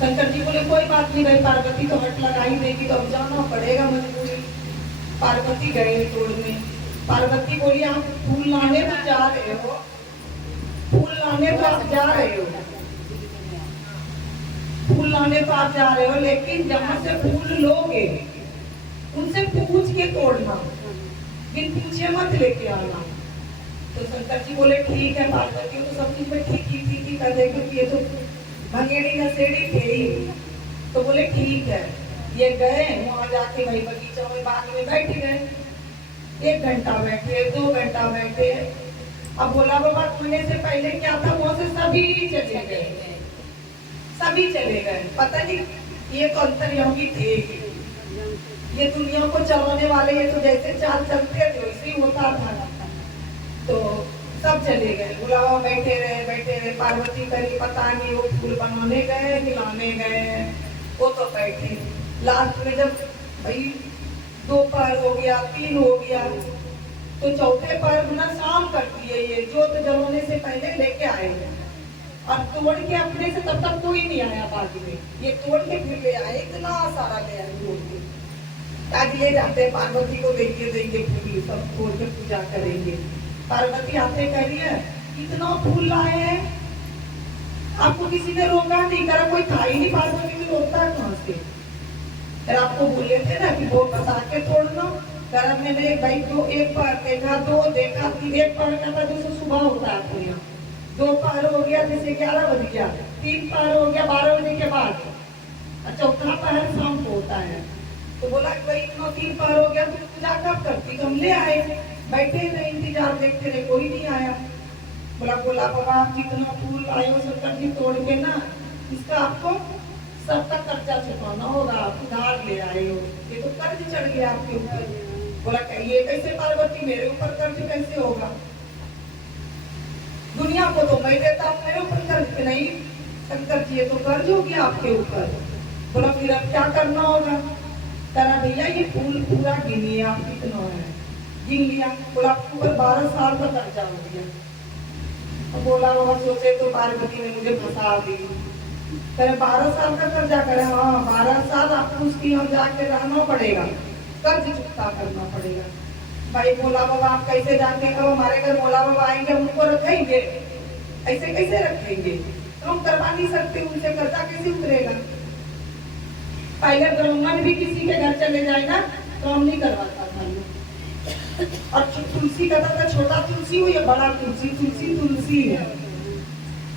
शंकर जी बोले कोई बात नहीं भाई, पार्वती तो हट लगा ही देगी तो अब जाना पड़ेगा मजबूरी। पार्वती गए तोड़ने। पार्वती बोली आप फूल लाने तो जा रहे हो, फूल लाने तो आप जा रहे हो, फूल लाने तो आप जा रहे हो, लेकिन जहां से फूल लोगे उनसे पूछ के तोड़ना, बिन पूछे मत लेके आना। तो शंकर जी बोले ठीक है, पार्वती तो सब चीज में ठीक ही कर देगी, क्योंकि ये तो भंगेड़ी नशेड़ी थे ही। तो बोले ठीक है। ये गए वहां जाके भाई बगीचा में बाग में बैठ गए, 1 घंटा बैठे, 2 घंटा बैठे। अब भोला बाबा खुलने से पहले क्या था, वहां से सभी चले गए, सभी चले गए। पता नहीं ये तो अंतर्यामी थे, ये दुनिया को चलाने वाले, ये तो जैसे चाल चलते थे वैसे ही होता था। तो सब चले गए, भोला बाबा बैठे रहे। पार्वती करी पता नहीं वो फूल बनाने गए, मिलाने गए, वो तो बैठे। लास्ट में जब भाई 2 पहर हो गया, 3 हो गया, तो चौथे पहर ना शाम करती है, ये जोत जलाने से पहले लेके आए। और तोड़ के अपने से तब तक कोई नहीं आया बागी में, ये तोड़ के फिर ले आए, इतना सारा ले आए तोड़ के। आज ले जाते पार्वती को देंगे फूल, सब तोड़ के पूजा करेंगे। पार्वती आते कह रही है इतना फूल लाए हैं, आपको किसी ने रोका नहीं, करा कोई था ही नहीं, पार्वती में रोकता कहाँ से। फिर आपको बोले थे ना कि वो बता के तोड़ना। करा मैंने भाई दो, 1 बार देखा, 2 देखा, 1 बार कहता जैसे सुबह होता है आपको यहाँ, 2 पहर हो गया जैसे 11 बज गया, 3 पहर हो गया 12 बजे के बाद, चौथा पहर शाम को होता है। तो बोला भाई इतना 3 पहर हो गया तो पूजा कब करती, तो हम ले आए, बैठे रहे इंतजार देखते रहे, कोई नहीं आया। बोला बोला बाबा आप जितना फूल आए हो शंकर जी तोड़ के ना, इसका आपको सबका कर्जा चुकाना होगा, आप उधार ले आए हो, ये तो कर्ज चढ़ गया आपके ऊपर। बोला ये कैसे पार्वती, मेरे ऊपर कर्ज कैसे होगा, दुनिया को तो मैं देता हूँ, मेरे ऊपर कर्ज नहीं, शंकर जी ये तो कर्ज हो गया आपके ऊपर। बोला फिर अब क्या करना होगा। करा भैया ये फूल पूरा गिनिए आप कितना है, गिन लिया। बोला ऊपर 12 साल का कर्जा हो गया। तो बोला बाबा सोचे तो पार्वती ने मुझे फंसा दी, करे 12 साल का कर्जा, करे हाँ 12 साल आपको उसकी यहाँ जाके रहना पड़ेगा, कर्ज चुकता करना पड़ेगा। भाई भोला बाबा आप कैसे जानते, कब हमारे घर भोला बाबा आएंगे हम उनको रखेंगे, ऐसे कैसे रखेंगे, तो हम करवा नहीं सकते, उनसे कर्जा कैसे उतरेगा। पहले ब्राह्मण भी किसी के घर चले जाए ना तो हम नहीं करवाता था। और तुलसी का था छोटा तुलसी हो या बड़ा तुलसी, तुलसी है।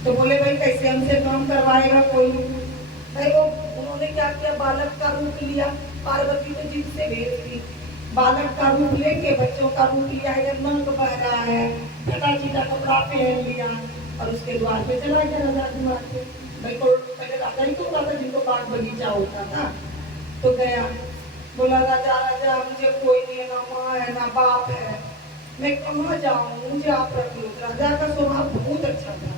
तो बोले भाई कैसे हमसे काम करवाएगा कोई। भाई वो उन्होंने क्या किया, बालक का रूप लिया, पार्वती ने जिद से भेज दी, बालक का रूप लेके बच्चों का रूप लिया, नंग बह रहा है, फटा चीटा कपड़ा पहन लिया और उसके द्वार पे चला गया राजा कुमार के। भाई को पहले राजा ही तो होता था जिनको बाग बगीचा होता था। तो गया, बोला राजा राजा मुझे कोई नहीं है, ना माँ है ना बाप है, मैं कहाँ जाऊँ, मुझे आप रख लो। राजा का स्वभाव बहुत अच्छा था,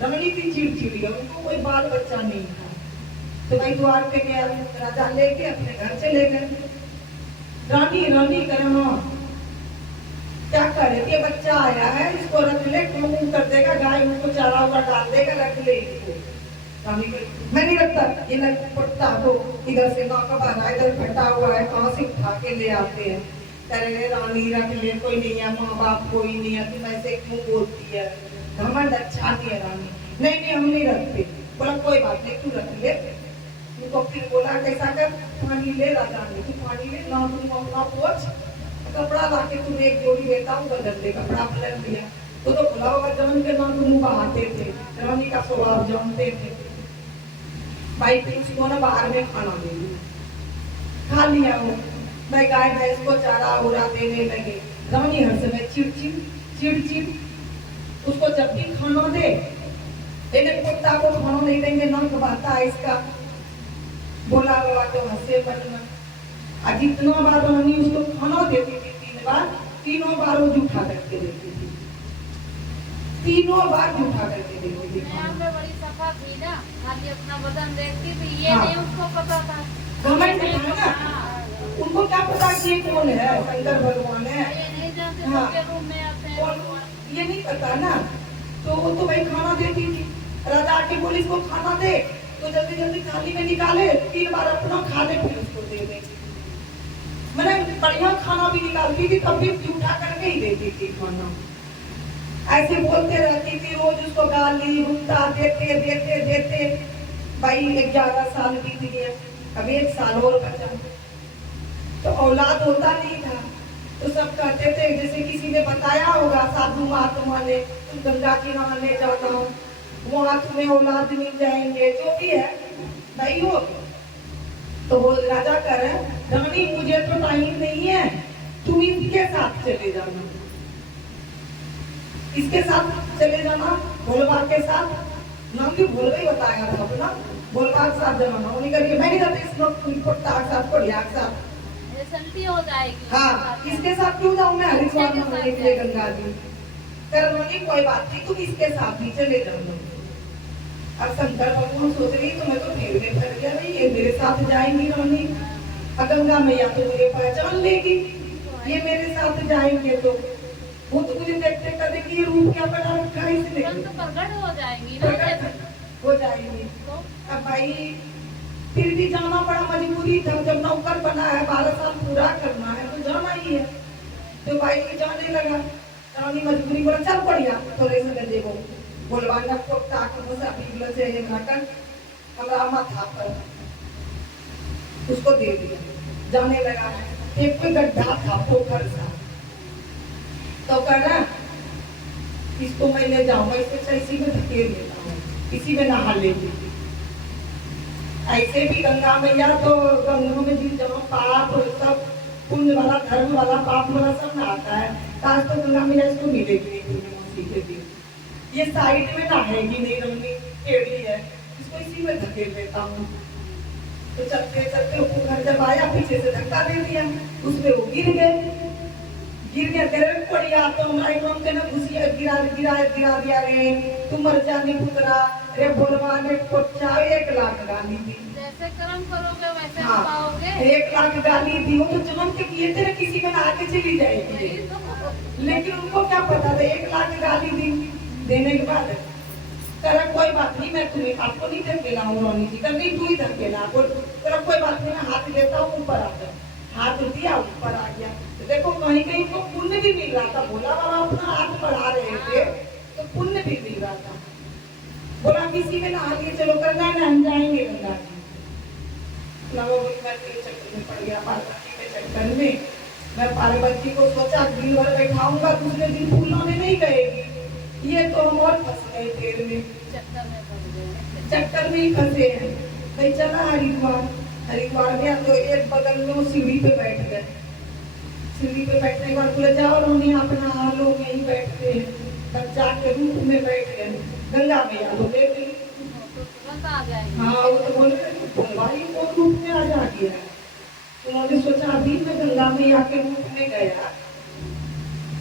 रमणी थी चिड़चिड़ी, उनको कोई बाल बच्चा नहीं था। तो भाई द्वार पे गया, राजा लेके अपने घर चले गए। रानी रानी करे हाँ क्या करे, ये बच्चा आया है इसको रख ले, क्यों कर देगा, गाय उनको चारा हुआ डाल देगा, रख ले इसको। रानी मैं नहीं रखता, ये लग पड़ता हो इधर से गाँव का बना, इधर फटा हुआ है, कहाँ से उठा के ले आते हैं। करे रानी रख ले, कोई नहीं है, माँ बाप कोई नहीं है, तुम ऐसे क्यों बोलती है, घमंड अच्छा नहीं है। रानी नहीं हम नहीं रखते। बोला कोई बात नहीं तू रख ले। उनको फिर बोला कैसा कर, पानी ले राजा ने, तू पानी ले, ना तुम अपना पोछ, कपड़ा ला के तुम्हें एक जोड़ी देता हूँ बदल दे, कपड़ा बदल दिया। तो भुला होगा जमन के नाम मुंह बहाते थे, रानी का स्वभाव जानते थे। भाई उसको ना बाहर में खाना दे दिया, खा लिया वो। भाई गाय भैंस को चारा उरा देने लगे। रानी हर समय चिड़चिड़, उसको जब भी खाना दे, लेकिन कुत्ता को खाना नहीं देंगे, नंग बहता है इसका। बोला बाबा तो हंसे बनना। जितना बार रानी उसको खाना देती थी 3 बार, तीनों बार वो जूठा करके देती थी, तीनों बार जूठा करके देती थी। बड़ी सफा थी ना, खाली अपना बदन देखती थी, ये नहीं उसको पता था, घमंड था ना, उनको क्या पता कि ये कौन है, शंकर भगवान है, ये नहीं जानते सबके रूम में आते हैं, ये नहीं पता ना। तो वो तो भाई खाना देती थी। राजा आके बोली इसको खाना दे, तो जल्दी जल्दी थाली में निकाले, 3 बार अपना खा ले, फिर उसको दे दे। मैंने बढ़िया खाना भी निकालती थी, तब भी जूठा करके ही देती थी खाना। ऐसे बोलते रहती थी, रोज उसको गाली गुस्सा देते देते देते भाई 11 साल बीत गया, अब 1 साल और बचा। तो औलाद होता नहीं था, तो सब कहते थे, जैसे किसी ने बताया होगा साधु महात्मा ने, तुम गंगा की नहाने जाना, वहां तुम्हें औलाद मिल जाएंगे, जो भी है भाई हो। तो वो राजा कह रहे रानी मुझे तो टाइम नहीं है, तुम इसके साथ चले जाना, इसके साथ चले जाना, भोलबा के साथ। नाम भी भोलबा ही बताया था अपना, भोलबा के साथ जाना। उन्हें करिए मैं नहीं जाती इस वक्त साथ बढ़िया के साथ सल्टी हो जाएगी। हाँ, इसके साथ क्यों जाऊँ मैं हरिद्वार नहाने के लिए गंगा जी। करवानी कोई बात नहीं, तुम इसके साथ ही चले जाओ। अब शंकर भगवान सोच रही तो मैं तो भीड़ में फट गया, भाई ये मेरे साथ जाएंगी रानी, गंगा मैया तो मुझे पहचान लेगी, ये मेरे साथ जाएंगे तो वो तो मुझे देखते कहते कि ये रूप क्या बना रखा है इसने, तो प्रकट हो जाएंगी ना, हो जाएंगी। तो अब भाई फिर भी जाना पड़ा, मजबूरी था, जब नौकर बना है 12 साल पूरा करना है तो जाना ही है। तो भाई जाने लगा, रानी मजबूरी बोला चल बढ़िया थोड़े से देखो बोलवाना को ताक मुसा पीगलो से ये नाटक हमरा माथा पर उसको दे दिया। जाने लगा, एक कोई गड्ढा था पोखर सा, तो कहना इसको मैं ले जाऊंगा, इससे इसी में धकेल लेता हूँ, इसी में नहा लेती। ऐसे भी गंगा मैया तो गंगा में जिन जहाँ पाप सब पुण्य वाला धर्म वाला पाप वाला सब नहाता है, आज तो गंगा मैया इसको मिलेगी नहीं, ये साइड में नहाएगी नहीं, रंगी टेढ़ी है, इसको इसी में धकेल देता हूँ। तो चलते चलते वो घर जब आया पीछे से धक्का दे दिया, उसमें वो गिर गया तेरे पड़िया तो हमारे नाम के ना घुसिया गिरा गिरा गिरा दिया रे, तुम मर जाने पुत्रा रे, बोलवा ने कोच्चा 1 लाख गाली दी। जैसे कर्म करोगे वैसे हाँ, पाओगे। 1 लाख गाली दी, वो तो जन्म के किए थे किसी में आके चली जाएगी, लेकिन उनको क्या पता था 1 लाख गाली दी देने के बाद तेरा कोई बात नहीं, मैं तुम्हें आपको नहीं धकेला हूँ रानी जी, नहीं तू ही धकेला, तेरा कोई बात नहीं, मैं हाथ देता हूँ, ऊपर आता, हाथ दिया ऊपर आ गया। तो देखो कहीं कहीं को पुण्य भी मिल रहा था, बोला बाबा अपना हाथ बढ़ा रहे थे तो पुण्य भी मिल रहा था। बोला किसी में नहा लिए चलो करना है, हम जाएंगे गंगा जी। मैं चक्कर में पड़ गया, पार्वती के चक्कर में। मैं पार्वती को सोचा दिन भर बैठाऊंगा, दूसरे दिन फूलाने नहीं गएगी, ये तो हम और फंस गए पेड़ में, चक्कर में ही फंसे हैं। भाई चला हरिद्वार गया तो एक बगल में वो सीढ़ी पे बैठ गए, सीढ़ी पे बैठने के बाद बोले जाओ रोनी अपना आलो में ही बैठते हैं, तब जाके रूप में बैठ गए, गंगा मैया तो ले गई। हाँ वो तो बोले भाई वो रूप में आ जा गया। उन्होंने सोचा अभी मैं गंगा मैया के रूप में गया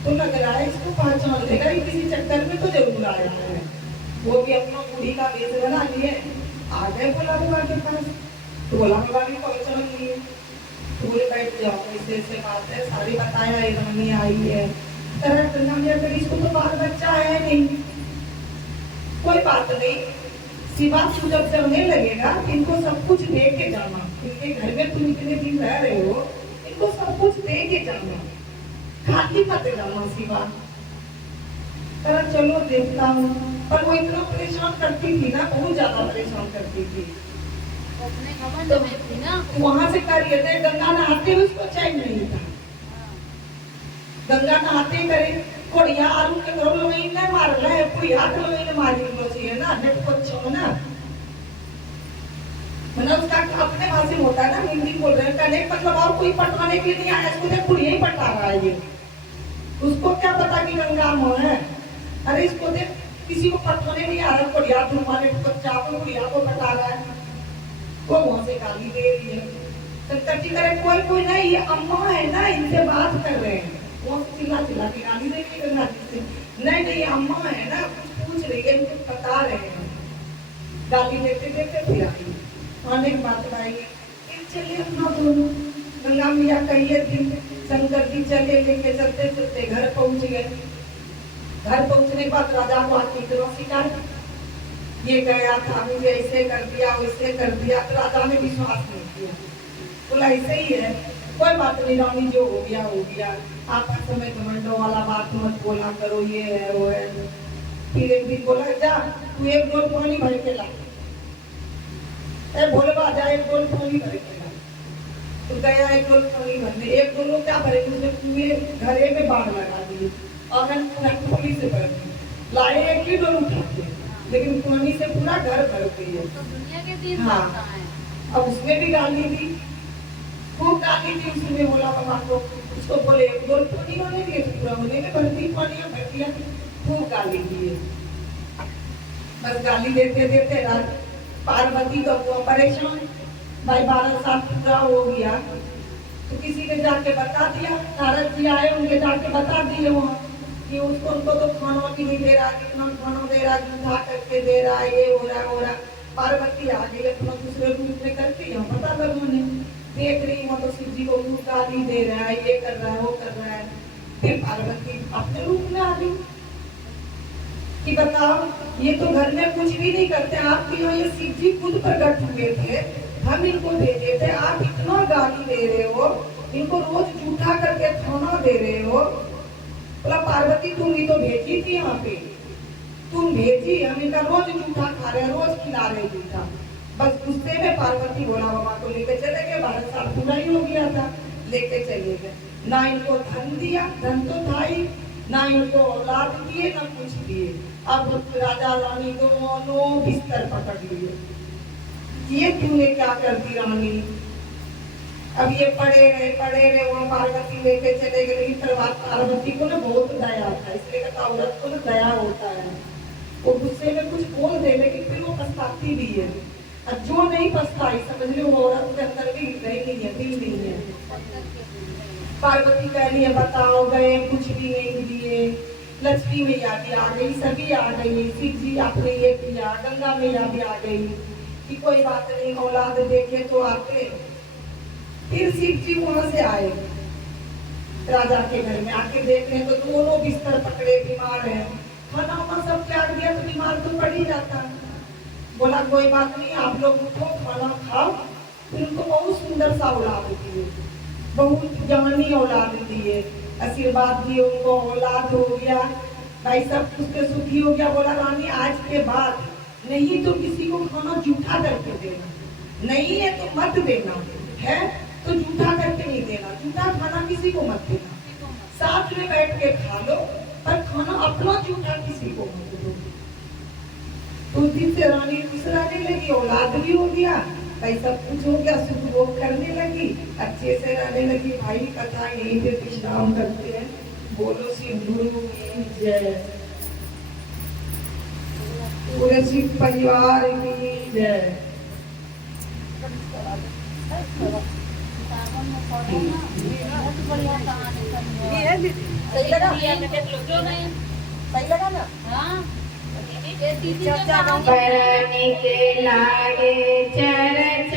तो लग रहा है इसको पहचान लेगा, किसी चक्कर में तो जरूर आया है। वो भी अपना बूढ़ी का वेश बना लिए आ गए भोला बाबा के पास, तो भोला बाबा भी पहचान लिए, तो बोले बैठ जाओ, ऐसे बात है, सारी बताया है, रानी आई है, तरह गंगा मैया कर, इसको तो बाल बच्चा है नहीं, कोई बात नहीं, शिवा तू जब चलने लगेगा इनको सब कुछ दे के जाना, इनके घर में तुम इतने दिन रह रहे हो, इनको सब कुछ दे के जाना, खाली मत जाना शिवा। पर चलो देखता हूँ, पर वो इतना परेशान करती थी ना, बहुत ज्यादा परेशान करती थी, अपने घमंड में थी ना। वहां से कर रहे थे, गंगा नहाते हुए उसको चैन नहीं था, गंगा नहाते करे कोड़िया आलू के घरों में नहीं मार रहा है, कोई हाथ में नहीं मारी चाहिए ना, नेट को ना, मतलब उसका अपने भाषा में होता है ना, हिंदी बोल रहे हैं, कनेक्ट मतलब और कोई पटवाने के लिए नहीं आया, इसको देख कुड़िया ही पटा रहा है ये, उसको क्या पता कि गंगा माँ है, अरे इसको देख किसी को पटवाने नहीं आ रहा, कोड़िया धुलवाने बच्चा को कुड़िया को पटा रहा है, वो वहां से गाली दे रही है। शंकर जी करे कोई नहीं, ये अम्मा है ना, इनसे बात कर रहे हैं, वो चिल्ला चिल्ला के गाली दे रही है गंगा जी से, नहीं अम्मा है ना, कुछ पूछ रही है, कुछ बता रहे हैं, गाली देते देते फिर आई, आने की बात बताएंगे, फिर चले अपना दोनों, गंगा मैया कहिए दिन शंकर जी चले लेके चलते चलते घर पहुंच गए। घर पहुंचने के बाद राजा को आके इतना शिकार ये गया था, मुझे ऐसे कर दिया, वैसे कर दिया। तो राजा ने विश्वास नहीं किया, बोला ऐसे ही है, कोई बात नहीं रानी, जो हो गया हो गया, आपस में घमंडों वाला बात मत बोला करो, ये है वो है। फिर एक दिन बोला जा तू एक डोल पानी भर के ला, बोलवा जा एक डोल पानी भर के ला। तो गया एक डोल पानी भरने, एक डोल क्या भरेंगे, उसने पूरे घरे में बाढ़ लगा दी और हम पूरा टोली से भर दी, लाए एक ही डोल उठा के, लेकिन पानी से पूरा घर भर गई है। तो दुनिया के दिन हाँ। आता है। अब उसने भी गाली दी, खूब गाली दी। उसने बोला बाबा को, उसको बोले एक डोल पानी होने दिए, तो पूरा होने में भर दी, पानी भर दिया, खूब गाली दिए। बस गाली देते देते रात पार्वती तो हुआ परेशान, भाई 12 साल पूरा हो गया। तो किसी ने जाके बता दिया, नारद जी आए, उनके जाके बता दिए वहाँ कि उनको तो खाना भी नहीं दे रहा, कितना खाना दे रहा, जूठा करके दे रहा, ये हो रहा। पार्वती आ गई अपना दूसरे रूप में करके, यहाँ पता लगा उन्हें, देख रही वो तो शिव जी को गाली दे रहा है, ये कर रहा है, वो कर रहा है। फिर पार्वती अपने रूप में आ गई कि बताओ, ये तो घर में कुछ भी नहीं करते, आपके यहाँ ये शिव जी खुद प्रकट हुए थे, हम इनको भेजे थे, आप इतना गाली दे रहे हो, इनको रोज जूठा करके खाना दे रहे हो। बोला पार्वती तुम ही तो भेजी थी यहाँ पे, तुम भेजी, हम इनका रोज जूठा खा रहे, रोज खिला रहे जूठा। बस गुस्से में पार्वती भोला बाबा को लेके चले गए, 12 साल पूरा ही हो गया था, लेके चले गए। ना इनको धन दिया, धन तो था ही, ना इनको औलाद दिए, ना कुछ दिए। अब राजा रानी दोनों बिस्तर पकड़ लिए, ये तूने क्या कर दी रानी। अब ये पड़े रहे वहाँ पार्वती लेके चले गए। लेकिन पार्वती को ना बहुत दया था, इसलिए कहता औरत को ना दया होता है, वो गुस्से में कुछ बोल दे, लेकिन फिर वो पछताती भी है। और जो नहीं पछताई, समझ लो वो औरत के अंदर भी नहीं है, दिल नहीं है। पार्वती कह रही है बताओ, गए कुछ भी नहीं दिए, लक्ष्मी मैया भी आ गई, सभी आ गई, शिव जी आपने ये किया, गंगा मैया भी आ गई कि कोई बात नहीं, औलाद देखे तो आते। फिर शिव जी वहां से आए राजा के घर में, आके देख रहे तो दोनों बिस्तर पकड़े, बीमार है, खाना वाना सब त्याग दिया तो बीमार तो पड़ ही जाता। बोला कोई बात नहीं, आप लोग उठो, खाना खाओ। फिर उनको बहुत सुंदर सा औलाद दिए, बहुत जवानी औलाद दिए, आशीर्वाद दिए, उनको औलाद हो गया, भाई सब कुछ पे सुखी हो गया। बोला रानी आज के बाद नहीं तो किसी को खाना जूठा करके देना, नहीं है तो मत देना, है तो जूठा करके नहीं देना, जूठा खाना किसी को मत देना, साथ में बैठ के खा लो, पर खाना अपना जूठा किसी को मत दो। उस दिन से रानी खुश रहने लगी, औलाद भी हो गया, भाई सब कुछ हो गया, सुख भोग करने लगी, अच्छे से रहने लगी। भाई कथा यहीं पे विश्राम करते हैं। बोलो शिव गुरु की जय, पूरे शिव परिवार की जय। सही लगा ना? हाँ चर्चा कहानी के लागे चरण